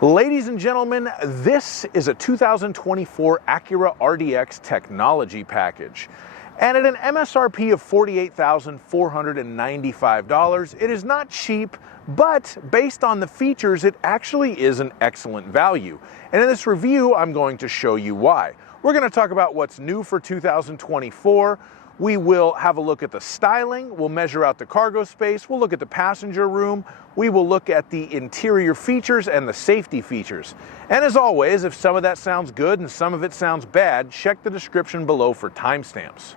Ladies and gentlemen, this is a 2024 Acura RDX technology package. And at an MSRP of $48,495, it is not cheap, but based on the features, it actually is an excellent value. And in this review, I'm going to show you why. We're going to talk about what's new for 2024. We will have a look at the styling, we'll measure out the cargo space, we'll look at the passenger room, we will look at the interior features and the safety features. And as always, if some of that sounds good and some of it sounds bad, check the description below for timestamps.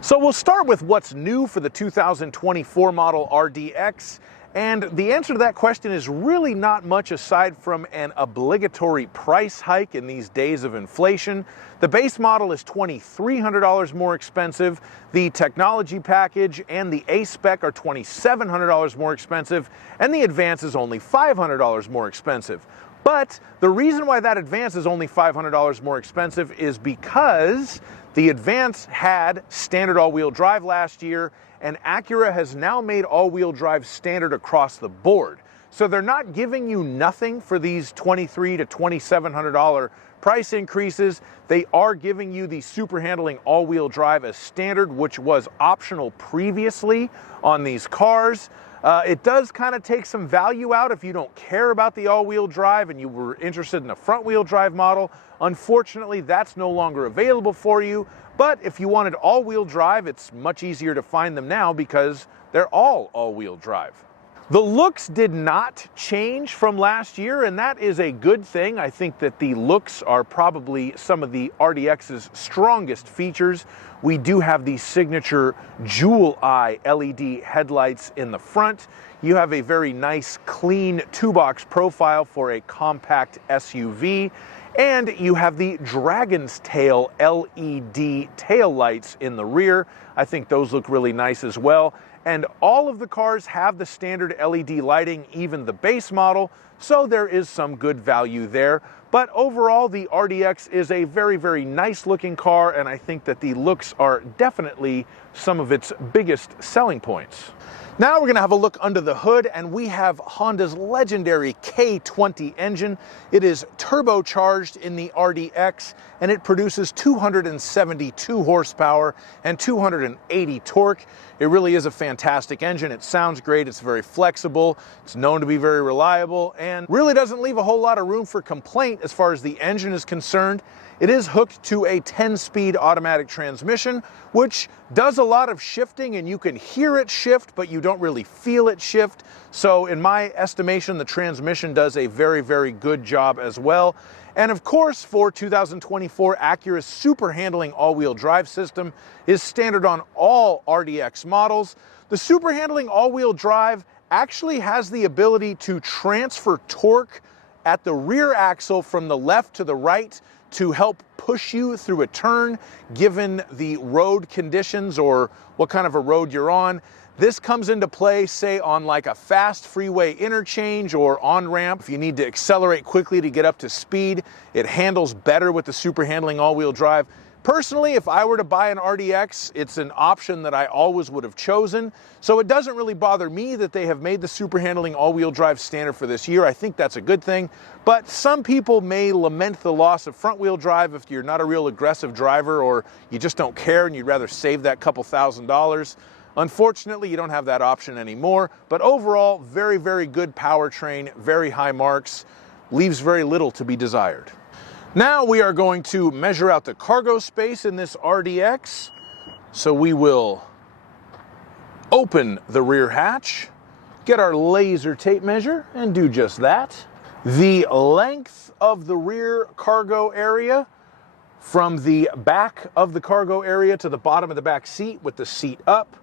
So we'll start with what's new for the 2024 model RDX. And the answer to that question is really not much aside from an obligatory price hike in these days of inflation. The base model is $2,300 more expensive. The technology package and the A-Spec are $2,700 more expensive, and the Advance is only $500 more expensive. But the reason why that Advance is only $500 more expensive is because the Advance had standard all-wheel drive last year, and Acura has now made all-wheel drive standard across the board. So they're not giving you nothing for these $2,300 to $2,700 price increases. They are giving you the super handling all-wheel drive as standard, which was optional previously on these cars. It does kind of take some value out if you don't care about the all-wheel drive and you were interested in a front-wheel drive model. Unfortunately, that's no longer available for you. But if you wanted all-wheel drive, it's much easier to find them now because they're all-wheel drive. The looks did not change from last year, and that is a good thing. I think that the looks are probably some of the RDX's strongest features. We do have the signature jewel eye LED headlights in the front. You have a very nice, clean two-box profile for a compact SUV. And you have the Dragon's Tail LED tail lights in the rear. I think those look really nice as well. And all of the cars have the standard LED lighting, even the base model, so there is some good value there. But overall, the RDX is a very, very nice looking car, and I think that the looks are definitely some of its biggest selling points. Now we're going to have a look under the hood, and we have Honda's legendary K20 engine. It is turbocharged in the RDX, and it produces 272 horsepower and 280 torque. It really is a fantastic engine. It sounds great. It's very flexible. It's known to be very reliable, and really doesn't leave a whole lot of room for complaint as far as the engine is concerned. It is hooked to a 10-speed automatic transmission, which does a lot of shifting, and you can hear it shift, but you don't really feel it shift. So in my estimation, the transmission does a very, very good job as well. And of course, for 2024, Acura's super handling all-wheel drive system is standard on all RDX models. The super handling all-wheel drive actually has the ability to transfer torque at the rear axle from the left to the right to help push you through a turn, given the road conditions or what kind of a road you're on. This comes into play, say, on like a fast freeway interchange or on-ramp. If you need to accelerate quickly to get up to speed, it handles better with the super handling all-wheel drive. Personally, if I were to buy an RDX, it's an option that I always would have chosen. So it doesn't really bother me that they have made the super handling all-wheel drive standard for this year. I think that's a good thing. But some people may lament the loss of front-wheel drive if you're not a real aggressive driver or you just don't care and you'd rather save that couple $1,000s. Unfortunately, you don't have that option anymore. But overall, very, very good powertrain, very high marks, leaves very little to be desired. Now we are going to measure out the cargo space in this RDX. So we will open the rear hatch, get our laser tape measure, and do just that. The length of the rear cargo area from the back of the cargo area to the bottom of the back seat with the seat up,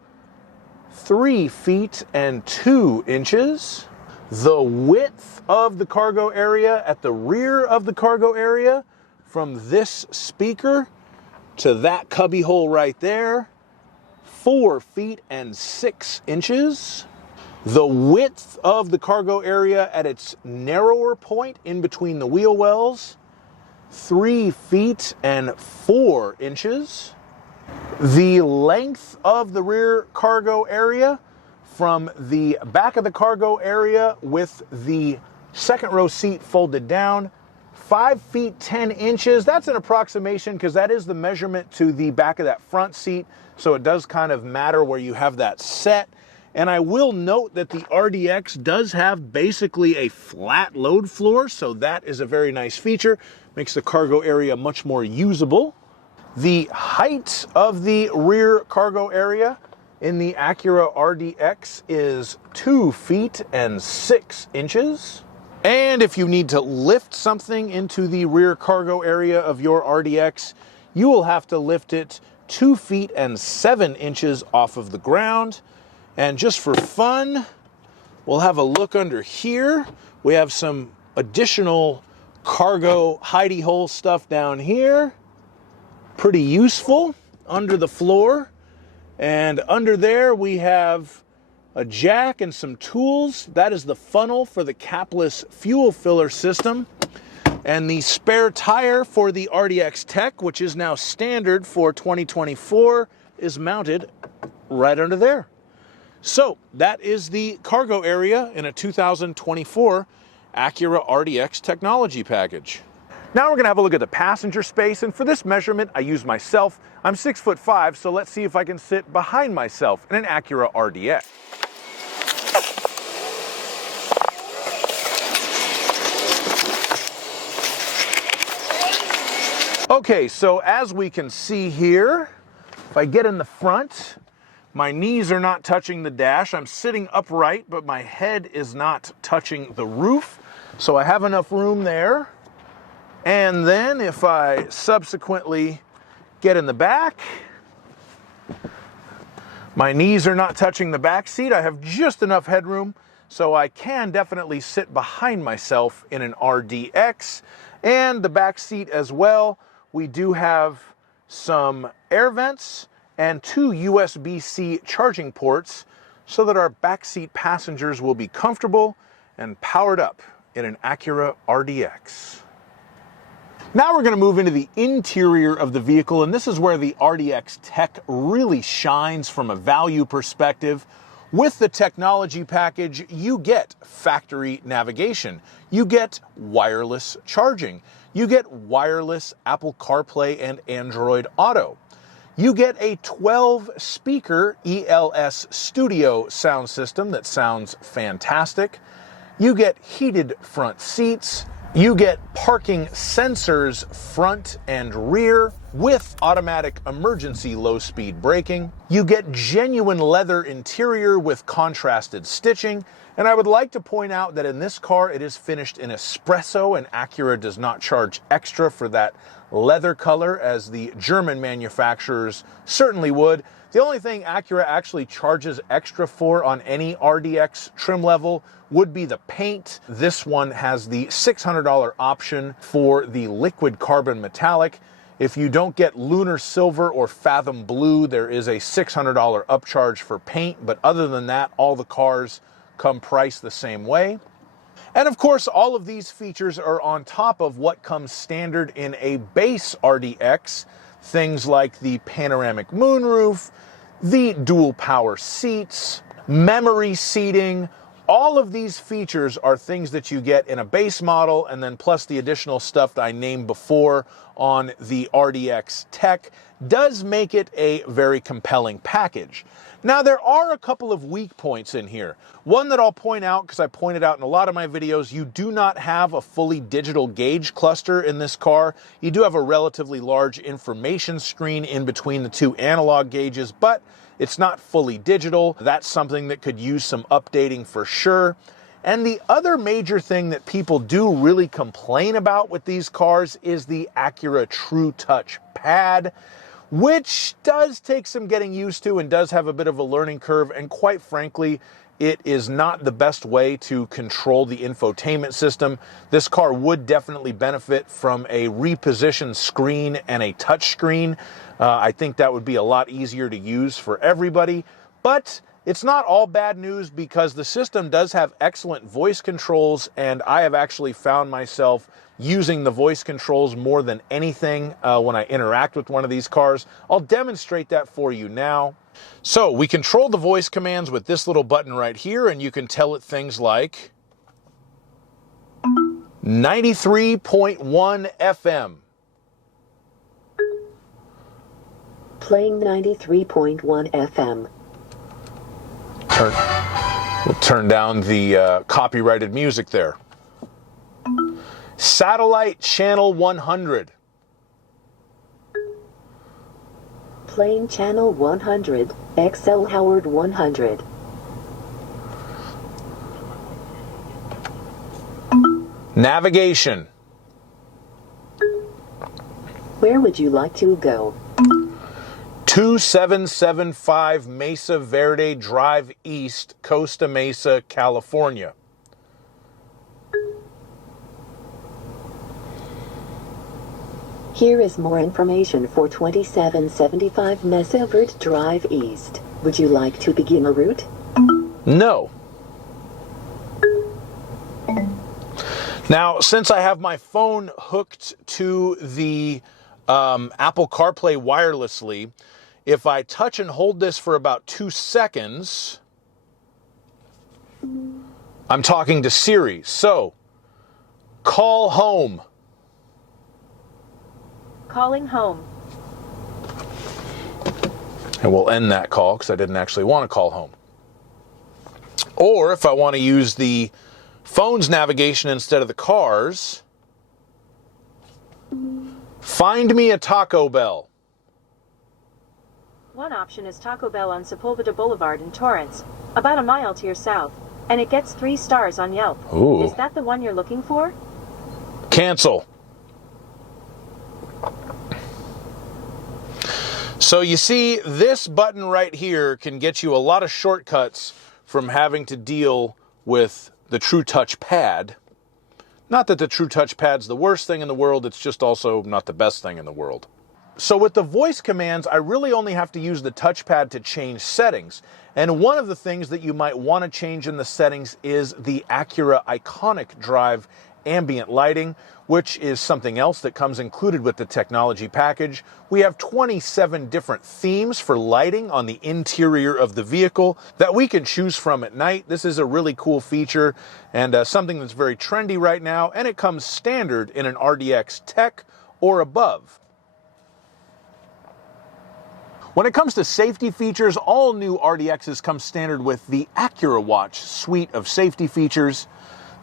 3 feet and 2 inches. The width of the cargo area at the rear of the cargo area from this speaker to that cubby hole right there, 4 feet and 6 inches. The width of the cargo area at its narrower point in between the wheel wells, 3 feet and 4 inches. The length of the rear cargo area from the back of the cargo area with the Second row seat folded down. 5 feet 10 inches. That's an approximation because that is the measurement to the back of that front seat. So it does kind of matter where you have that set. And I will note that the RDX does have basically a flat load floor. So that is a very nice feature. Makes the cargo area much more usable. The height of the rear cargo area in the Acura RDX is 2 feet and 6 inches. And if you need to lift something into the rear cargo area of your RDX, you will have to lift it 2 feet and 7 inches off of the ground. And just for fun, we'll have a look under here. We have some additional cargo hidey hole stuff down here. Pretty useful under the floor. And under there we have a jack and some tools. That is the funnel for the capless fuel filler system. And the spare tire for the RDX Tech, which is now standard for 2024, is mounted right under there. So that is the cargo area in a 2024 Acura RDX technology package. Now we're gonna have a look at the passenger space, and for this measurement I use myself. I'm 6'5", so let's see if I can sit behind myself in an Acura RDX. Okay, so as we can see here, if I get in the front, my knees are not touching the dash. I'm sitting upright, but my head is not touching the roof. So I have enough room there. And then if I subsequently get in the back, my knees are not touching the back seat. I have just enough headroom, so I can definitely sit behind myself in an RDX. And the back seat as well, we do have some air vents and 2 USB-C charging ports so that our backseat passengers will be comfortable and powered up in an Acura RDX. Now we're going to move into the interior of the vehicle, and this is where the RDX Tech really shines from a value perspective. With the technology package, you get factory navigation, you get wireless charging, you get wireless Apple CarPlay and Android Auto. You get a 12-speaker ELS Studio sound system that sounds fantastic. You get heated front seats. You get parking sensors front and rear with automatic emergency low-speed braking. You get genuine leather interior with contrasted stitching. And I would like to point out that in this car, it is finished in espresso, and Acura does not charge extra for that leather color as the German manufacturers certainly would. The only thing Acura actually charges extra for on any RDX trim level would be the paint. This one has the $600 option for the liquid carbon metallic. If you don't get lunar silver or fathom blue, there is a $600 upcharge for paint, but other than that, all the cars come priced the same way. And of course, all of these features are on top of what comes standard in a base RDX. Things like the panoramic moonroof, the dual power seats, memory seating. All of these features are things that you get in a base model, and then plus the additional stuff that I named before on the RDX Tech does make it a very compelling package. Now, there are a couple of weak points in here. One that I'll point out, because I pointed out in a lot of my videos, you do not have a fully digital gauge cluster in this car. You do have a relatively large information screen in between the 2 analog gauges, but it's not fully digital. That's something that could use some updating for sure. And the other major thing that people do really complain about with these cars is the Acura True Touch pad, which does take some getting used to and does have a bit of a learning curve. And quite frankly, it is not the best way to control the infotainment system. This car would definitely benefit from a repositioned screen and a touch screen. I think that would be a lot easier to use for everybody. But it's not all bad news, because the system does have excellent voice controls, and I have actually found myself using the voice controls more than anything when I interact with one of these cars. I'll demonstrate that for you now. So we control the voice commands with this little button right here, and you can tell it things like, 93.1 FM. Playing 93.1 FM. We'll turn down the copyrighted music there. Satellite channel 100. Playing channel 100, XL Howard 100. Navigation. Where would you like to go? 2775 Mesa Verde Drive East, Costa Mesa, California. Here is more information for 2775 Mesa Verde Drive East. Would you like to begin a route? No. Now, since I have my phone hooked to the Apple CarPlay wirelessly, if I touch and hold this for about 2 seconds, I'm talking to Siri. So, call home. Calling home. And we'll end that call because I didn't actually want to call home. Or if I want to use the phone's navigation instead of the car's, find me a Taco Bell. One option is Taco Bell on Sepulveda Boulevard in Torrance, about a mile to your south, and it gets 3 stars on Yelp. Ooh. Is that the one you're looking for? Cancel. So you see, this button right here can get you a lot of shortcuts from having to deal with the True Touch pad. Not that the True Touch pad's the worst thing in the world, it's just also not the best thing in the world. So with the voice commands, I really only have to use the touchpad to change settings. And one of the things that you might want to change in the settings is the Acura Iconic Drive ambient lighting, which is something else that comes included with the technology package. We have 27 different themes for lighting on the interior of the vehicle that we can choose from at night. This is a really cool feature and something that's very trendy right now, and it comes standard in an RDX Tech or above. When it comes to safety features, all new RDXs come standard with the AcuraWatch suite of safety features.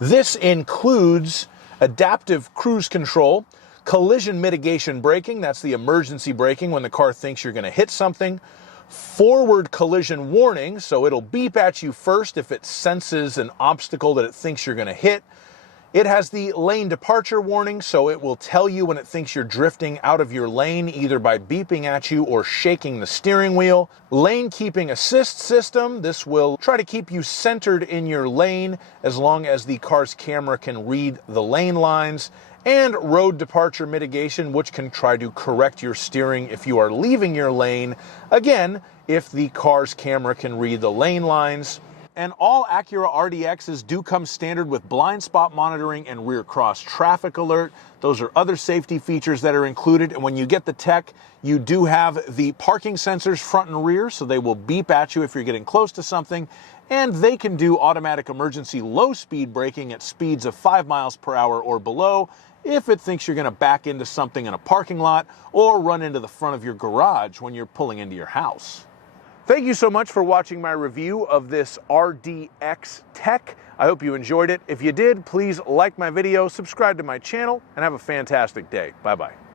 This includes adaptive cruise control, collision mitigation braking, that's the emergency braking when the car thinks you're going to hit something, forward collision warning, so it'll beep at you first if it senses an obstacle that it thinks you're going to hit. It has the lane departure warning, so it will tell you when it thinks you're drifting out of your lane, either by beeping at you or shaking the steering wheel. Lane keeping assist system, this will try to keep you centered in your lane as long as the car's camera can read the lane lines. And road departure mitigation, which can try to correct your steering if you are leaving your lane, again, if the car's camera can read the lane lines. And all Acura RDXs do come standard with blind spot monitoring and rear cross traffic alert. Those are other safety features that are included. And when you get the Tech, you do have the parking sensors front and rear, so they will beep at you if you're getting close to something. And they can do automatic emergency low speed braking at speeds of 5 miles per hour or below if it thinks you're going to back into something in a parking lot or run into the front of your garage when you're pulling into your house. Thank you so much for watching my review of this RDX Tech. I hope you enjoyed it. If you did, please like my video, subscribe to my channel, and have a fantastic day. Bye-bye.